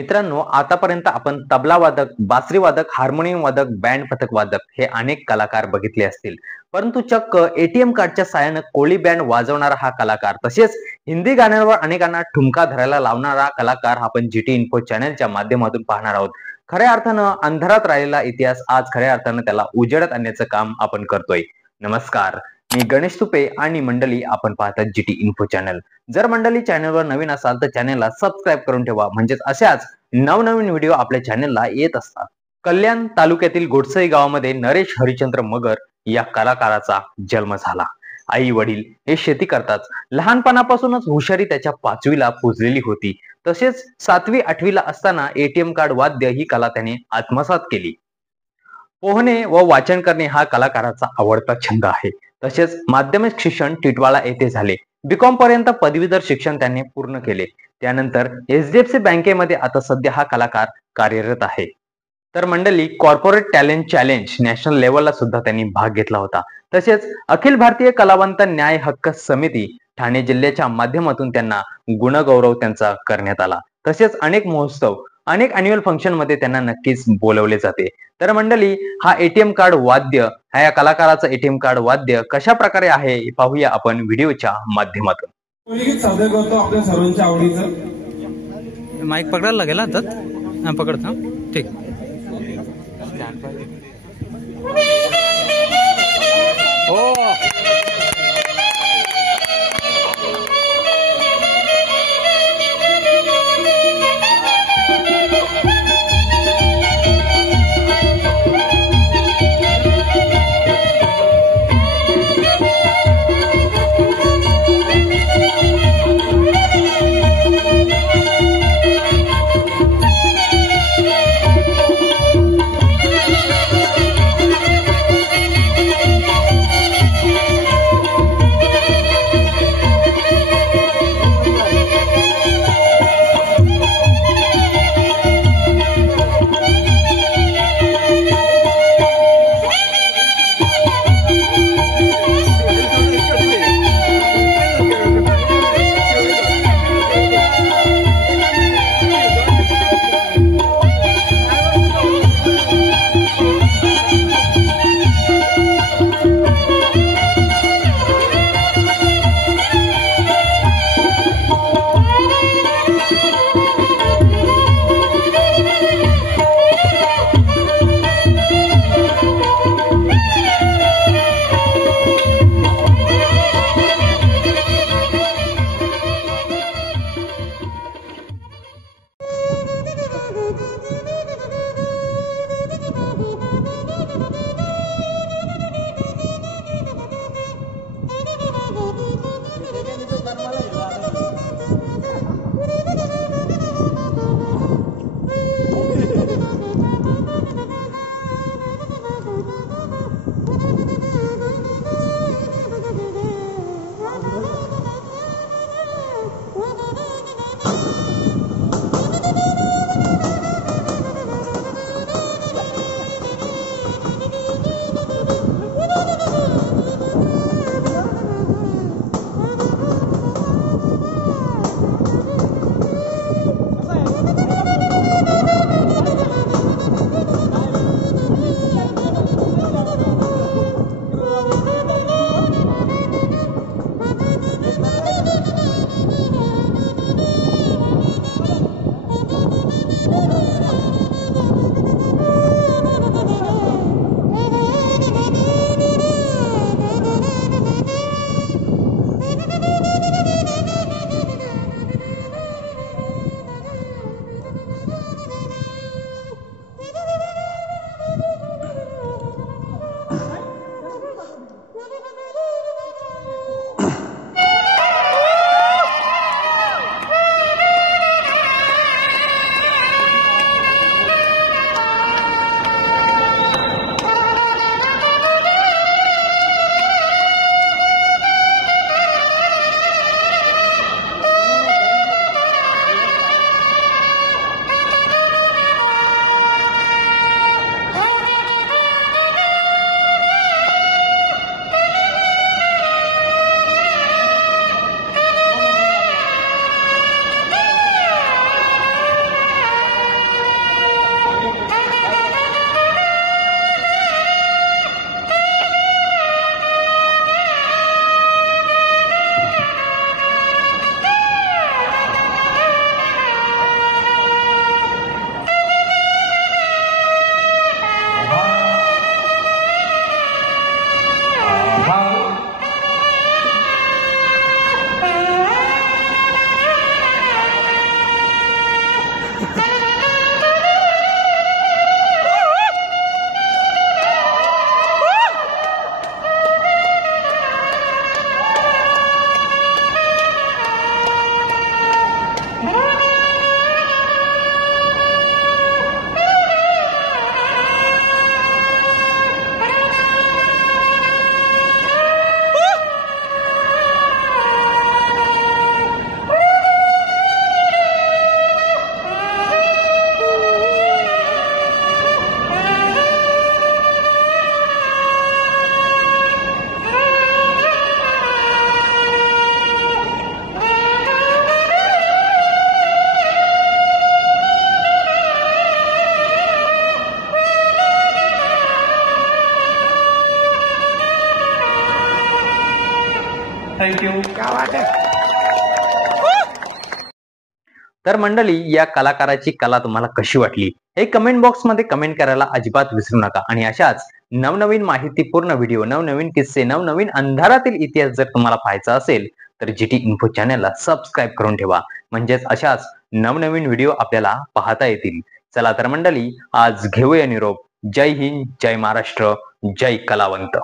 मित्रांनो, आतापर्यंत आपण तबला वादक, बासरी वादक, हार्मोनियम वादक, बँड पथक वादक हे अनेक कलाकार बघितले असतील. परंतु चक्क एटीएम कार्डच्या साहाय्याने कोळी बँड वाजवणारा हा कलाकार, तसेच हिंदी गाण्यांवर अनेकांना ठुमका धरायला लावणारा कलाकार आपण जीटी इन्फो चॅनलच्या माध्यमातून पाहणार आहोत. खऱ्या अर्थानं अंधारात राहिलेला इतिहास आज खऱ्या अर्थानं त्याला उजेडात आणण्याचं काम आपण करतोय. नमस्कार, मी गणेश तुपे आणि मंडळी आपण पाहतात जीटी इन्फो चॅनल. जर मंडळी चॅनलवर नवीन असाल तर चॅनलला सबस्क्राईब करून ठेवा, म्हणजेच अशाच नवनवीन व्हिडिओ आपल्या चॅनलला येत असतात. कल्याण तालुक्यातील गोडसई गावामध्ये नरेश हरिचंद्र मगर या कलाकाराचा जन्म झाला. आई वडील हे शेती करतात. लहानपणापासूनच हुशारी त्याच्या 5वीला पुजलेली होती. तसेच 7वी 8वीला असताना एटीएम कार्ड वाद्य ही कला त्याने आत्मसात केली. पोहणे व वाचन करणे हा कलाकाराचा आवडता छंद आहे. तसेच माध्यमिक शिक्षण टिटवाळा येथे झाले. बीकॉम पर्यंत पदवीधर शिक्षण त्यांनी पूर्ण केले. त्यानंतर एचडीएफसी बँकेमध्ये आता सध्या हा कलाकार कार्यरत आहे. तर मंडळी, कॉर्पोरेट टॅलेंट चॅलेंज नॅशनल लेवलला सुद्धा त्यांनी भाग घेतला होता. तसेच अखिल भारतीय कलावंत न्याय हक्क समिती ठाणे जिल्ह्याच्या माध्यमातून त्यांना गुणगौरव त्यांचा करण्यात आला. तसेच अनेक महोत्सव, अनेक अॅन्युअल फंक्शन मध्ये त्यांना नक्कीच बोलवले जाते. तर मंडळी, हा एटीएम कार्ड वाद्य, हा या कलाकाराचा एटीएम कार्ड वाद्य कशा प्रकारे आहे पाहूया आपण व्हिडिओच्या माध्यमातून. सादर करतो आपल्या सर्वांच्या आवडीचं. माईक पकडायला लागेल आता, पकडता ठीक. हो थँक्यू. तर मंडळी, या कलाकाराची कला तुम्हाला कशी वाटली हे कमेंट बॉक्स मध्ये कमेंट करायला अजिबात विसरू नका. आणि अशाच नवनवीन माहितीपूर्ण व्हिडिओ, नवनवीन किस्से, नवनवीन अंधारातील इतिहास जर तुम्हाला पाहायचा असेल तर GT इन्फो चॅनलला सबस्क्राईब करून ठेवा, म्हणजेच अशाच नवनवीन व्हिडिओ आपल्याला पाहता येतील. चला तर मंडळी, आज घेऊया निरोप. जय हिंद, जय महाराष्ट्र, जय कलावंत.